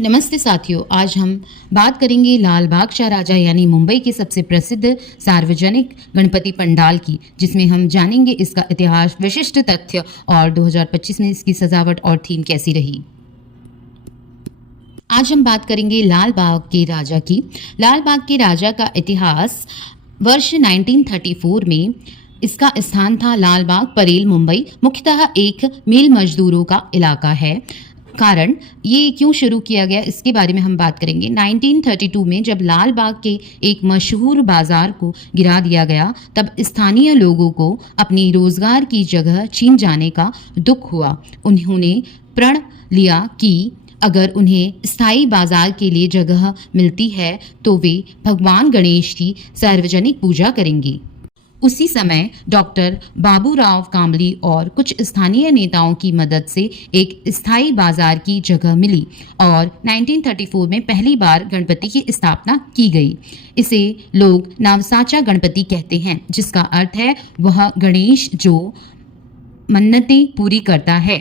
नमस्ते साथियों, आज हम बात करेंगे लाल बादशाह राजा यानी मुंबई के सबसे प्रसिद्ध सार्वजनिक गणपति पंडाल की, जिसमें हम जानेंगे इसका इतिहास, विशिष्ट तथ्य और 2025 में इसकी सजावट और थीम कैसी रही। आज हम बात करेंगे लाल बाग के राजा की। लाल बाग के राजा का इतिहास वर्ष 1934 में इसका स्थान था लाल बाग, परेल, मुंबई। मुख्यतः एक मिल मजदूरों का इलाका है। कारण ये क्यों शुरू किया गया इसके बारे में हम बात करेंगे। 1932 में जब लाल बाग के एक मशहूर बाजार को गिरा दिया गया, तब स्थानीय लोगों को अपनी रोजगार की जगह छीन जाने का दुख हुआ। उन्होंने प्रण लिया कि अगर उन्हें स्थायी बाजार के लिए जगह मिलती है तो वे भगवान गणेश की सार्वजनिक पूजा करेंगे। उसी समय डॉक्टर बाबूराव कामली और कुछ स्थानीय नेताओं की मदद से एक स्थायी बाजार की जगह मिली और 1934 में पहली बार गणपति की स्थापना की गई। इसे लोग नवसाचा गणपति कहते हैं, जिसका अर्थ है वह गणेश जो मन्नतें पूरी करता है।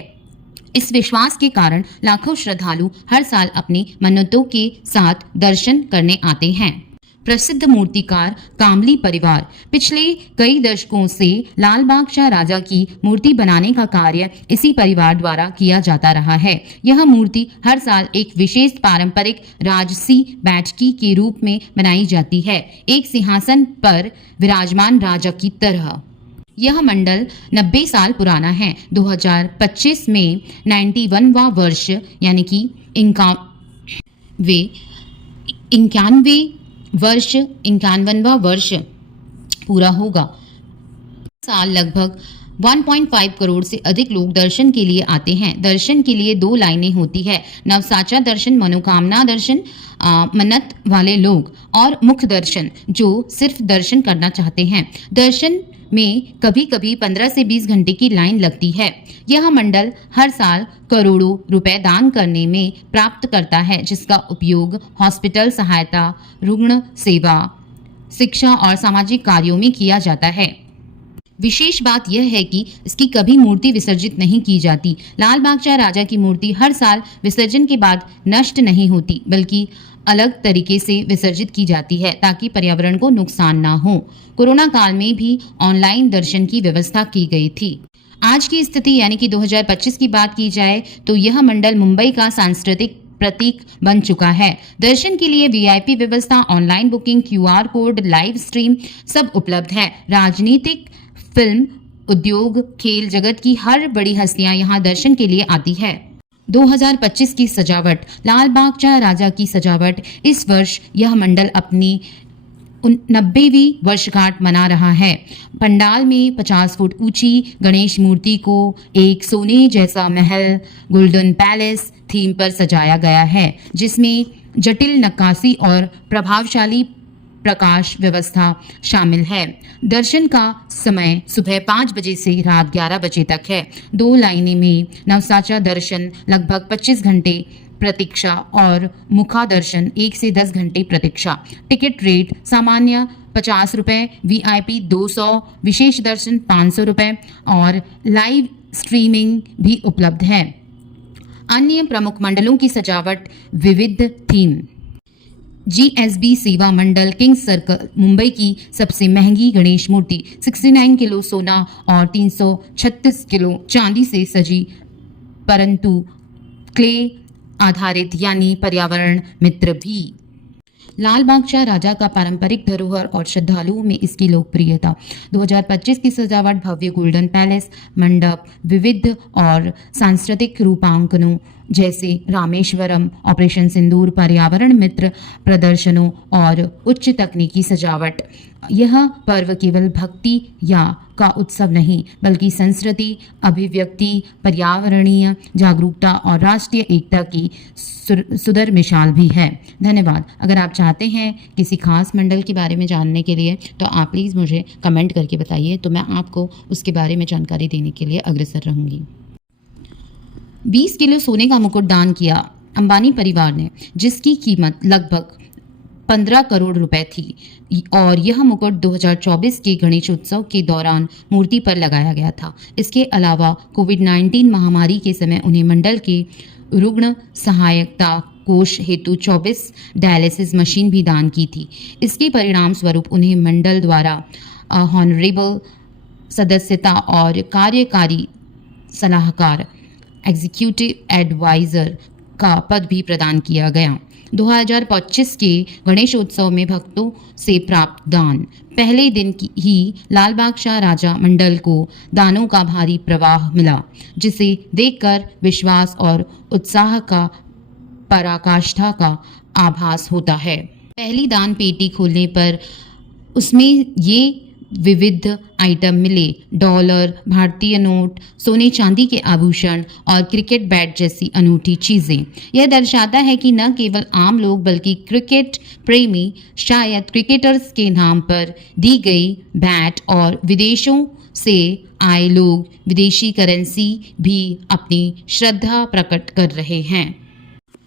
इस विश्वास के कारण लाखों श्रद्धालु हर साल अपनी मन्नतों के साथ दर्शन करने आते हैं। प्रसिद्ध मूर्तिकार कामली परिवार पिछले कई दशकों से लाल बादशाह राजा की मूर्ति बनाने का कार्य इसी परिवार द्वारा किया जाता रहा है। यह मूर्ति हर साल एक विशेष पारंपरिक राजसी बैठकी के रूप में बनाई जाती है, एक सिंहासन पर विराजमान राजा की तरह। यह मंडल 90 साल पुराना है। 2025 में 91वां वर्ष यानी कि 51वां वर्ष पूरा होगा। साल लगभग 1.5 करोड़ से अधिक लोग दर्शन के लिए आते हैं। दर्शन के लिए 2 लाइनें होती है, नवसाचा दर्शन, मनोकामना दर्शन, मन्नत वाले लोग, और मुख्य दर्शन जो सिर्फ दर्शन करना चाहते हैं। दर्शन में कभी कभी 15 से 20 घंटे की लाइन लगती है। यह मंडल हर साल करोड़ों रुपए दान करने में प्राप्त करता है, जिसका उपयोग हॉस्पिटल सहायता, रुग्ण सेवा, शिक्षा और सामाजिक कार्यों में किया जाता है। विशेष बात यह है कि इसकी कभी मूर्ति विसर्जित नहीं की जाती। लाल बादशाह राजा की मूर्ति हर साल विसर्जन के बाद नष्ट नहीं होती, बल्कि अलग तरीके से विसर्जित की जाती है ताकि पर्यावरण को नुकसान ना हो। कोरोना काल में भी ऑनलाइन दर्शन की व्यवस्था की गई थी। आज की स्थिति यानी कि 2025 की बात की जाए तो यह मंडल मुंबई का सांस्कृतिक प्रतीक बन चुका है। दर्शन के लिए वीआईपी व्यवस्था, online booking, QR code, live stream सब उपलब्ध है। राजनीतिक, फिल्म उद्योग, खेल जगत की हर बड़ी हस्तियां यहां दर्शन के लिए आती है। 2025 की सजावट। लाल बादशाह राजा की सजावट। इस वर्ष यह मंडल अपनी 90वीं वर्षगांठ मना रहा है। पंडाल में 50 फुट ऊंची गणेश मूर्ति को एक सोने जैसा महल, गोल्डन पैलेस थीम पर सजाया गया है, जिसमें जटिल नक्काशी और प्रभावशाली प्रकाश व्यवस्था शामिल है। दर्शन का समय सुबह 5 बजे से रात 11 बजे तक है। 2 लाइनें में नवसाचा दर्शन लगभग 25 घंटे प्रतीक्षा और मुखा दर्शन 1 से 10 घंटे प्रतीक्षा। टिकट रेट सामान्य 50 रुपये, वीआईपी 200, विशेष दर्शन 500 रुपये और लाइव स्ट्रीमिंग भी उपलब्ध है। अन्य प्रमुख मंडलों की सजावट, विविध थीम। जीएसबी सेवा मंडल किंग्स सर्कल मुंबई की सबसे महंगी गणेश मूर्ति 69 किलो सोना और 336 किलो चांदी से सजी, परंतु क्ले आधारित यानी पर्यावरण मित्र भी। लाल बादशाह राजा का पारंपरिक धरोहर और श्रद्धालुओं में इसकी लोकप्रियता। 2025 की सजावट, भव्य गोल्डन पैलेस, मंडप, विविध और सांस्कृतिक रूपांकनों जैसे रामेश्वरम, ऑपरेशन सिंदूर, पर्यावरण मित्र प्रदर्शनों और उच्च तकनीकी सजावट। यह पर्व केवल भक्ति या का उत्सव नहीं, बल्कि संस्कृति, अभिव्यक्ति, पर्यावरणीय जागरूकता और राष्ट्रीय एकता की सुंदर मिसाल भी है। धन्यवाद। अगर आप चाहते हैं किसी खास मंडल के बारे में जानने के लिए तो आप प्लीज़ मुझे कमेंट करके बताइए, तो मैं आपको उसके बारे में जानकारी देने के लिए अग्रसर रहूँगी। 20 किलो सोने का मुकुट दान किया अंबानी परिवार ने, जिसकी कीमत लगभग 15 करोड़ रुपए थी और यह मुकुट 2024 के गणेशोत्सव के दौरान मूर्ति पर लगाया गया था। इसके अलावा कोविड-19 महामारी के समय उन्हें मंडल के रुग्ण सहायता कोष हेतु 24 डायलिसिस मशीन भी दान की थी। इसके परिणाम स्वरूप उन्हें मंडल द्वारा हॉनरेबल सदस्यता और कार्यकारी सलाहकार एग्जीक्यूटिव एडवाइजर का पद भी प्रदान किया गया। 2025 के गणेशोत्सव में भक्तों से प्राप्त दान। पहले दिन ही लालबाग शाह राजा मंडल को दानों का भारी प्रवाह मिला, जिसे देखकर विश्वास और उत्साह का पराकाष्ठा का आभास होता है। पहली दान पेटी खोलने पर उसमें ये विविध आइटम मिले: डॉलर, भारतीय नोट, सोने चांदी के आभूषण और क्रिकेट बैट जैसी अनूठी चीजें। यह दर्शाता है कि न केवल आम लोग बल्कि क्रिकेट प्रेमी शायद क्रिकेटर्स के नाम पर दी गई बैट और विदेशों से आए लोग विदेशी करेंसी भी अपनी श्रद्धा प्रकट कर रहे हैं।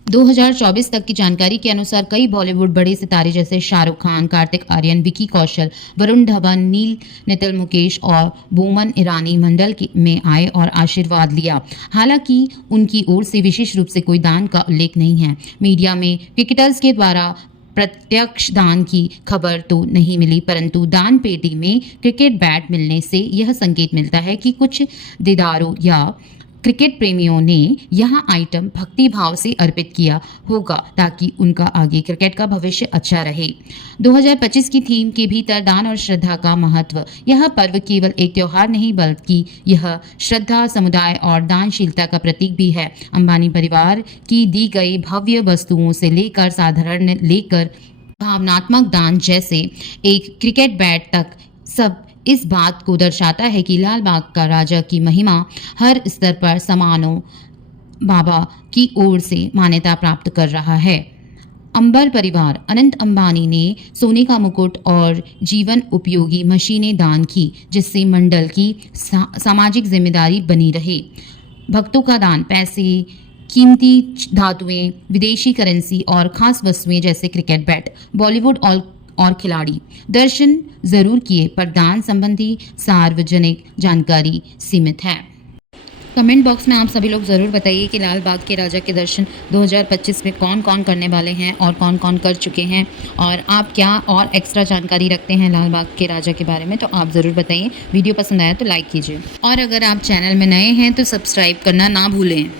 2024 तक की जानकारी के अनुसार कई बॉलीवुड बड़े सितारे जैसे शाहरुख खान, कार्तिक आर्यन, विकी कौशल, वरुण धवन, नील नितिन मुकेश और बोमन ईरानी मंडल में आए और आशीर्वाद लिया। हालांकि उनकी ओर से विशेष रूप से कोई दान का उल्लेख नहीं है। मीडिया में क्रिकेटर्स के द्वारा प्रत्यक्ष दान की खबर तो नहीं मिली, परंतु दान पेटी में क्रिकेट बैट मिलने से यह संकेत मिलता है कि कुछ दीदारों या क्रिकेट प्रेमियों ने यह आइटम भक्ति भाव से अर्पित किया होगा ताकि उनका आगे क्रिकेट का भविष्य अच्छा रहे। 2025 की थीम के भीतर दान और श्रद्धा का महत्व। यह पर्व केवल एक त्योहार नहीं बल्कि यह श्रद्धा, समुदाय और दानशीलता का प्रतीक भी है। अंबानी परिवार की दी गई भव्य वस्तुओं से लेकर साधारण लेकर भावनात्मक दान जैसे एक क्रिकेट बैट तक सब इस बात को दर्शाता है कि लाल बाग का राजा की महिमा हर स्तर पर समानों बाबा की ओर से मान्यता प्राप्त कर रहा है। अंबर परिवार। अनंत अंबानी ने सोने का मुकुट और जीवन उपयोगी मशीनें दान की, जिससे मंडल की सामाजिक जिम्मेदारी बनी रहे। भक्तों का दान पैसे, कीमती धातुएं, विदेशी करेंसी और खास वस्तुएं जैसे क्रिकेट बैट। बॉलीवुड और खिलाड़ी दर्शन जरूर किए, पर दान संबंधी सार्वजनिक जानकारी सीमित है। कमेंट बॉक्स में आप सभी लोग ज़रूर बताइए कि लाल बाग के राजा के दर्शन 2025 में कौन कौन करने वाले हैं और कौन कौन कर चुके हैं, और आप क्या और एक्स्ट्रा जानकारी रखते हैं लाल बाग के राजा के बारे में, तो आप ज़रूर बताइए। वीडियो पसंद आया तो लाइक कीजिए, और अगर आप चैनल में नए हैं तो सब्सक्राइब करना ना भूलें।